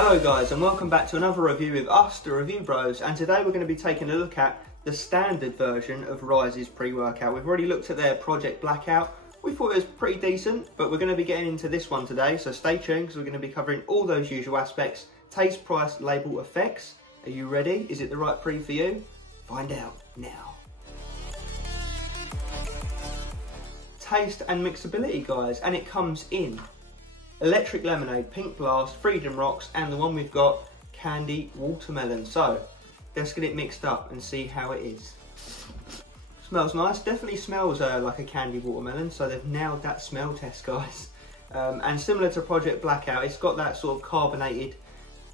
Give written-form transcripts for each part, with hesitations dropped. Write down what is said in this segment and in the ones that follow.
Hello guys, and welcome back to another review with us, the Review Bros, and today we're going to be taking a look at the standard version of Ryse's pre-workout. We've already looked at their Project Blackout. We thought it was pretty decent, but we're going to be getting into this one today, so stay tuned because we're going to be covering all those usual aspects: taste, price, label, effects. Are you ready? Is it the right pre for you? Find out now. Taste and mixability, guys, and it comes in Electric Lemonade, Pink Blast, Freedom Rocks, and the one we've got, Candy Watermelon. So let's get it mixed up and see how it is. Smells nice, definitely smells like a candy watermelon, so they've nailed that smell test, guys. And similar to Project Blackout, it's got that sort of carbonated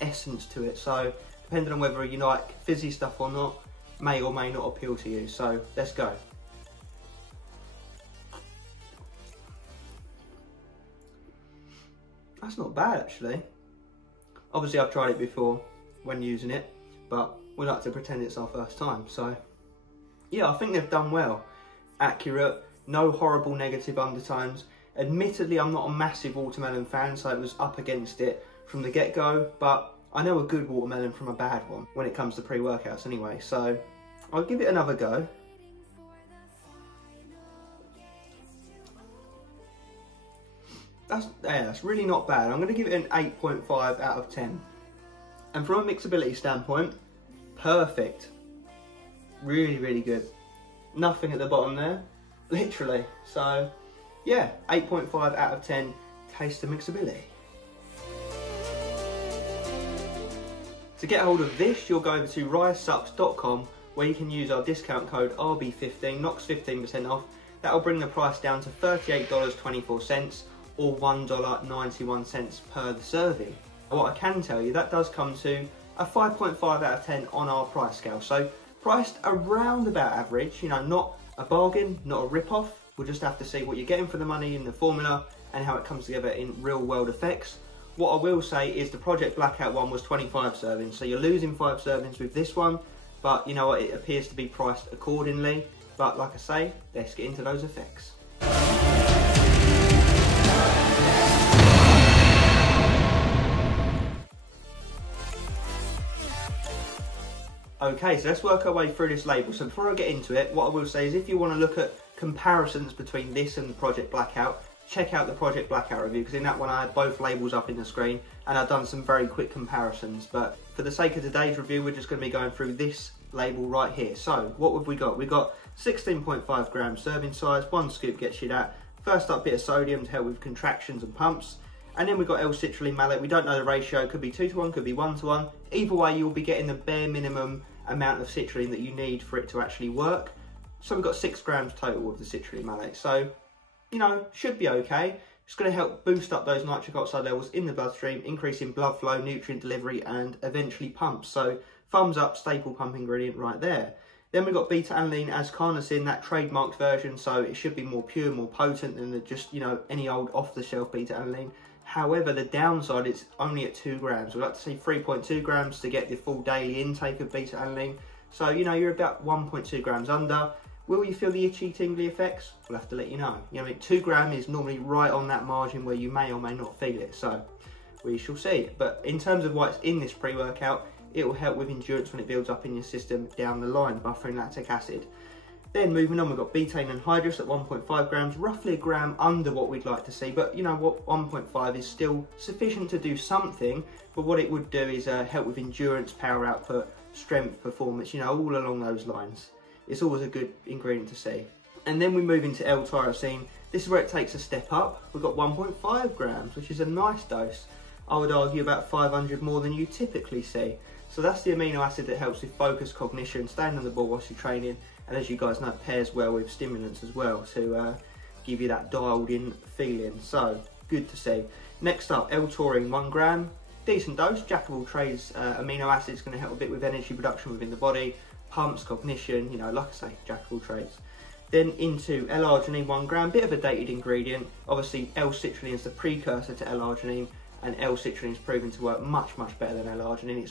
essence to it, so depending on whether you like fizzy stuff or not, may or may not appeal to you. So let's go. That's not bad actually. Obviously I've tried it before when using it, but we like to pretend it's our first time. So yeah, I think they've done well. Accurate, no horrible negative undertones. Admittedly, I'm not a massive watermelon fan, so it was up against it from the get-go, but I know a good watermelon from a bad one when it comes to pre-workouts anyway, so I'll give it another go. That's really not bad. I'm going to give it an 8.5 out of 10. And from a mixability standpoint, perfect. Really, really good. Nothing at the bottom there, literally. So yeah, 8.5 out of 10, taste and mixability. To get hold of this, you'll go over to rysesupps.com, where you can use our discount code RB15, knocks 15% off. That'll bring the price down to $38.24 or $1.91 per serving. What I can tell you, that does come to a 5.5 out of 10 on our price scale. So priced around about average, you know, not a bargain, not a rip-off. We'll just have to see what you're getting for the money in the formula and how it comes together in real world effects. What I will say is the Project Blackout one was 25 servings, so you're losing 5 servings with this one, but you know what, it appears to be priced accordingly. But like I say, let's get into those effects. Okay, so let's work our way through this label. So before I get into it, what I will say is if you want to look at comparisons between this and the Project Blackout, check out the Project Blackout review, because in that one I had both labels up in the screen and I've done some very quick comparisons. But for the sake of today's review, we're just going to be going through this label right here. So what have we got? We've got 16.5 grams serving size, 1 scoop gets you that. First up, bit of sodium to help with contractions and pumps. And then we've got L-citrulline malate. We don't know the ratio, could be 2 to 1, could be 1 to 1. Either way, you'll be getting the bare minimum amount of citrulline that you need for it to actually work. So we've got 6 grams total of the citrulline malate. So, you know, should be okay. It's going to help boost up those nitric oxide levels in the bloodstream, increasing blood flow, nutrient delivery, and eventually pumps. So thumbs up, staple pump ingredient right there. Then we've got beta-alanine as carnosine, that trademarked version, so it should be more pure, more potent than the just, you know, any old off-the-shelf beta-alanine. However, the downside, it's only at 2 grams. We like to say 3.2 grams to get the full daily intake of beta-alanine. So, you know, you're about 1.2 grams under. Will you feel the itchy, tingly effects? We'll have to let you know. You know, 2 grams is normally right on that margin where you may or may not feel it. So, we shall see. But in terms of what's in this pre-workout, it will help with endurance when it builds up in your system down the line, buffering lactic acid. Then moving on, we've got betaine anhydrous at 1.5 grams, roughly a gram under what we'd like to see, but you know what, 1.5 is still sufficient to do something, but what it would do is help with endurance, power output, strength, performance, you know, all along those lines. It's always a good ingredient to see. And then we move into L-tyrosine. This is where it takes a step up. We've got 1.5 grams, which is a nice dose. I would argue about 500 more than you typically see. So that's the amino acid that helps with focus, cognition, staying on the ball whilst you're training. And as you guys know, it pairs well with stimulants as well to give you that dialed in feeling. So good to see. Next up, L-taurine, 1 gram. Decent dose. Jack of all trades amino acids, going to help a bit with energy production within the body. Pumps, cognition, you know, like I say, jack of all trades. Then into L-arginine, 1 gram. Bit of a dated ingredient. Obviously, L-citrulline is the precursor to L-arginine, and L-citrulline is proven to work much, much better than L-arginine.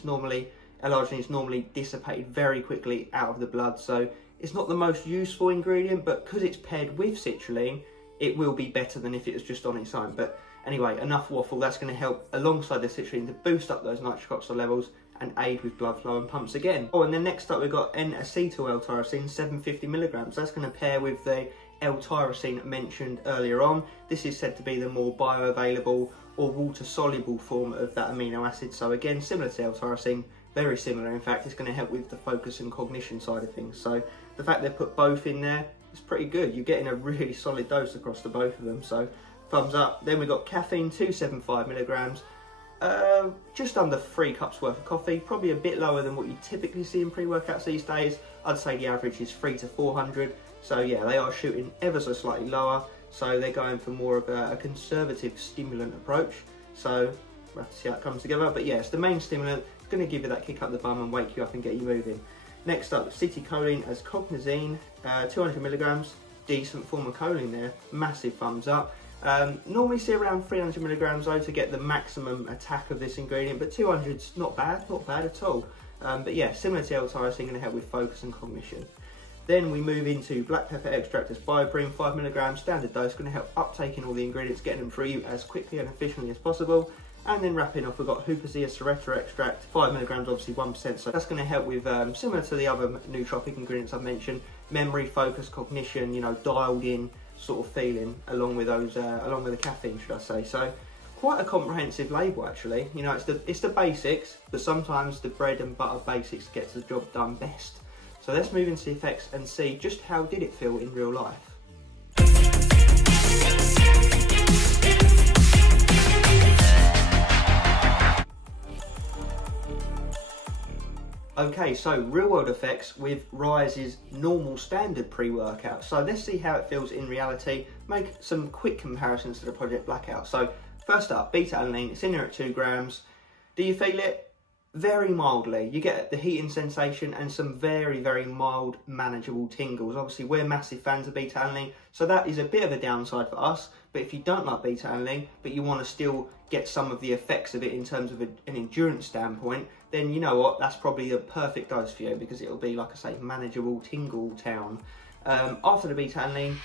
L-arginine is normally dissipated very quickly out of the blood, so it's not the most useful ingredient, but because it's paired with citrulline, it will be better than if it was just on its own. But Anyway, enough waffle. That's going to help alongside the citrulline to boost up those nitric oxide levels and aid with blood flow and pumps again. Oh, and then next up we've got N-acetyl L-tyrosine, 750 milligrams. That's going to pair with the L-tyrosine mentioned earlier on. This is said to be the more bioavailable or water-soluble form of that amino acid. So again, similar to L-tyrosine, very similar. In fact, it's going to help with the focus and cognition side of things. So the fact they've put both in there is pretty good. You're getting a really solid dose across the both of them. So thumbs up. Then we've got caffeine, 275 milligrams. Just under 3 cups worth of coffee, probably a bit lower than what you typically see in pre-workouts these days. I'd say the average is 300 to 400. So yeah, they are shooting ever so slightly lower. So they're going for more of a conservative stimulant approach. So we'll have to see how it comes together. But yeah, it's the main stimulant. It's going to give you that kick up the bum and wake you up and get you moving. Next up, ceticholine as cognizine, 200 milligrams. Decent form of choline there. Massive thumbs up. Normally see around 300 milligrams though to get the maximum attack of this ingredient, but 200's not bad at all. But yeah, similar to L-tyrosine, going to help with focus and cognition. Then we move into black pepper extract as bioprene, 5 milligrams, standard dose, going to help uptaking all the ingredients, getting them through you as quickly and efficiently as possible. And then wrapping off, we've got Hooposia serrata extract, 5 milligrams, obviously 1%, so that's going to help with, similar to the other nootropic ingredients I've mentioned, memory, focus, cognition, you know, dialed in sort of feeling, along with those, along with the caffeine, should I say. So quite a comprehensive label actually. You know, it's the basics, but sometimes the bread and butter basics gets the job done best. So let's move into the effects and see just how did it feel in real life. Okay, so real world effects with Ryse's normal standard pre-workout. So let's see how it feels in reality. Make some quick comparisons to the Project Blackout. So first up, beta-alanine, it's in there at 2 grams. Do you feel it? Very mildly. You get the heating sensation and some very, very mild, manageable tingles. Obviously, we're massive fans of beta-alanine, so that is a bit of a downside for us. But if you don't like beta-alanine, but you want to still get some of the effects of it in terms of an endurance standpoint, then you know what, that's probably the perfect dose for you, because it'll be, like I say, manageable tingle town. After the beta-alanine,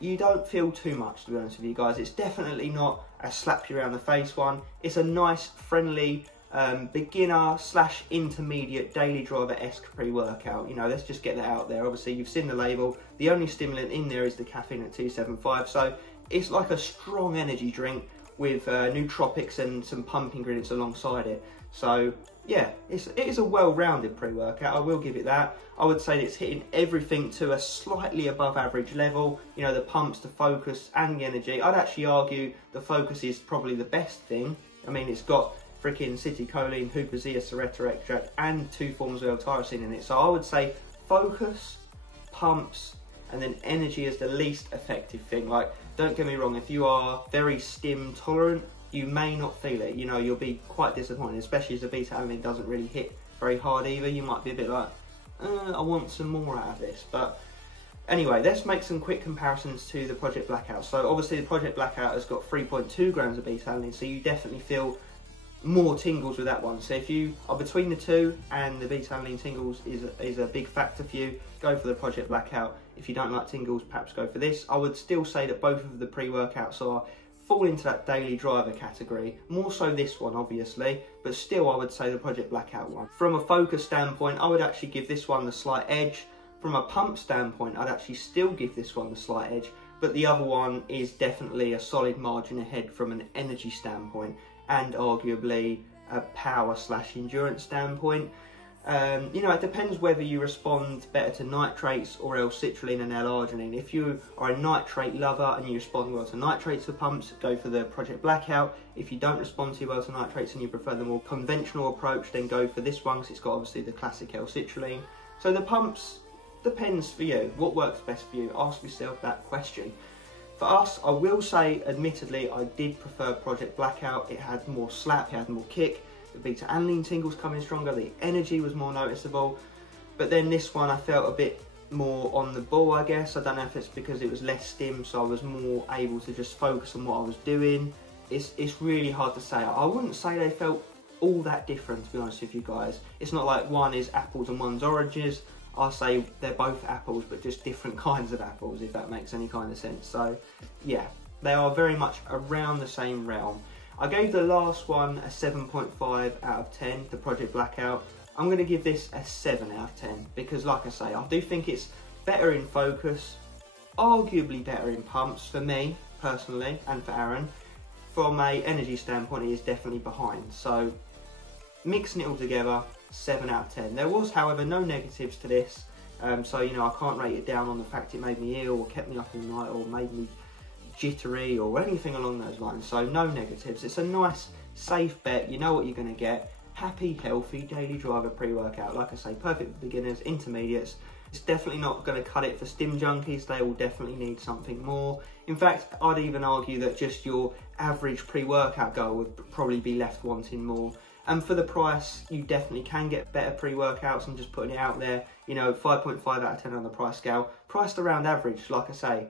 you don't feel too much, to be honest with you guys. It's definitely not a slap you around the face one. It's a nice, friendly, beginner / intermediate daily driver-esque pre-workout. You know, let's just get that out there. Obviously, you've seen the label. The only stimulant in there is the caffeine at 275. So it's like a strong energy drink with nootropics and some pump ingredients alongside it. So yeah, it is a well-rounded pre-workout, I will give it that. I would say it's hitting everything to a slightly above average level. You know, the pumps, the focus and the energy. I'd actually argue the focus is probably the best thing. I mean, it's got freaking ceticholine, Hooposia serrata extract and 2 forms of L-tyrosine in it. So I would say focus, pumps, and then energy is the least effective thing. Like, don't get me wrong, if you are very stim tolerant, you may not feel it. You know, you'll be quite disappointed, especially as the beta-alanine doesn't really hit very hard either. You might be a bit like, I want some more out of this. But anyway, let's make some quick comparisons to the Project Blackout. So obviously the Project Blackout has got 3.2 grams of beta-alanine, so you definitely feel more tingles with that one. So if you are between the two and the beta-alanine tingles is a big factor for you, go for the Project Blackout. If you don't like tingles, perhaps go for this. I would still say that both of the pre-workouts fall into that daily driver category, more so this one obviously, but still I would say the Project Blackout one. From a focus standpoint, I would actually give this one the slight edge. From a pump standpoint, I'd actually still give this one the slight edge, but the other one is definitely a solid margin ahead from an energy standpoint and arguably a power / endurance standpoint. You know, it depends whether you respond better to nitrates or L-citrulline and L-arginine. If you are a nitrate lover and you respond well to nitrates for pumps, go for the Project Blackout. If you don't respond too well to nitrates and you prefer the more conventional approach, then go for this one, because it's got obviously the classic L-citrulline. So the pumps, depends for you. What works best for you? Ask yourself that question. For us, I will say, admittedly, I did prefer Project Blackout. It had more slap, it had more kick. The beta-alanine tingles coming stronger, the energy was more noticeable. But then this one I felt a bit more on the ball, I guess. I don't know if it's because it was less stim, so I was more able to just focus on what I was doing. It's really hard to say. I wouldn't say they felt all that different, to be honest with you guys. It's not like one is apples and one's oranges. I'll say they're both apples, but just different kinds of apples, if that makes any kind of sense. So yeah, They are very much around the same realm. I gave the last one a 7.5 out of 10, the Project Blackout. I'm going to give this a 7 out of 10 because, like I say, I do think it's better in focus, arguably better in pumps for me personally and for Aaron. From a energy standpoint, it is definitely behind. So mixing it all together, 7 out of 10. There was, however, no negatives to this. So, you know, I can't rate it down on the fact it made me ill or kept me up all night or made me jittery or anything along those lines. So no negatives. It's a nice, safe bet. You know what you're going to get. Happy, healthy, daily driver pre-workout. Like I say, perfect for beginners, intermediates. It's definitely not going to cut it for stim junkies. They will definitely need something more. In fact, I'd even argue that just your average pre-workout goer would probably be left wanting more. And for the price, you definitely can get better pre-workouts. I'm just putting it out there. You know, 5.5 out of 10 on the price scale. Priced around average, like I say.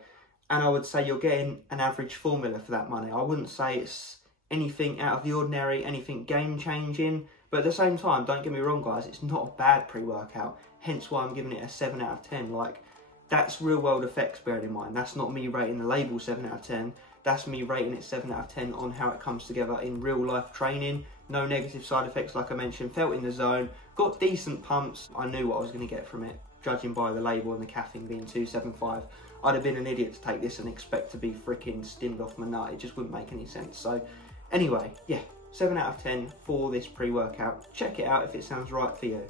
And I would say you're getting an average formula for that money. I wouldn't say it's anything out of the ordinary, anything game-changing. But at the same time, don't get me wrong, guys, it's not a bad pre-workout. Hence why I'm giving it a 7 out of 10. Like, that's real-world effects, bearing in mind. That's not me rating the label 7 out of 10. That's me rating it 7 out of 10 on how it comes together in real-life training. No negative side effects, like I mentioned. Felt in the zone. Got decent pumps. I knew what I was going to get from it, judging by the label and the caffeine being 275. I'd have been an idiot to take this and expect to be freaking stimmed off my nut. It just wouldn't make any sense. So, anyway, yeah, 7 out of 10 for this pre-workout. Check it out if it sounds right for you.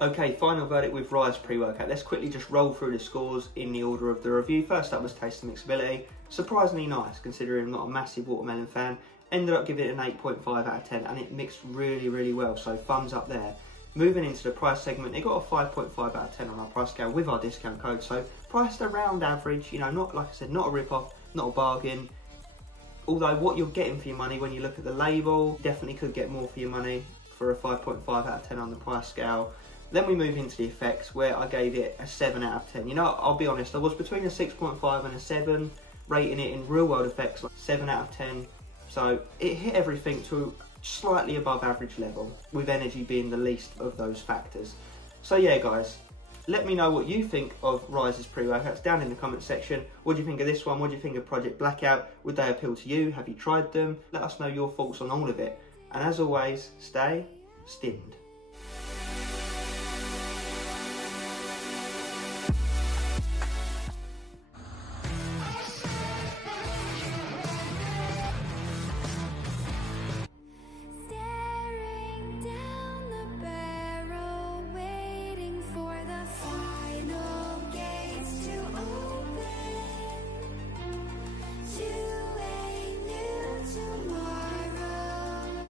Okay, final verdict with Ryse pre-workout. Let's quickly just roll through the scores in the order of the review. First up was Taste and Mixability. Surprisingly nice, considering I'm not a massive watermelon fan. Ended up giving it an 8.5 out of 10, and it mixed really, really well, so thumbs up there. Moving into the price segment, it got a 5.5 out of 10 on our price scale with our discount code, so priced around average, you know, not, like I said, not a rip-off, not a bargain. Although what you're getting for your money when you look at the label, definitely could get more for your money for a 5.5 out of 10 on the price scale. Then we move into the effects, where I gave it a 7 out of 10. You know, I'll be honest, I was between a 6.5 and a 7, rating it in real world effects like 7 out of 10. So it hit everything to slightly above average level, with energy being the least of those factors. So yeah, guys, let me know what you think of Ryse's pre-workouts down in the comment section. What do you think of this one? What do you think of Project Blackout? Would they appeal to you? Have you tried them? Let us know your thoughts on all of it. And as always, stay stimmed.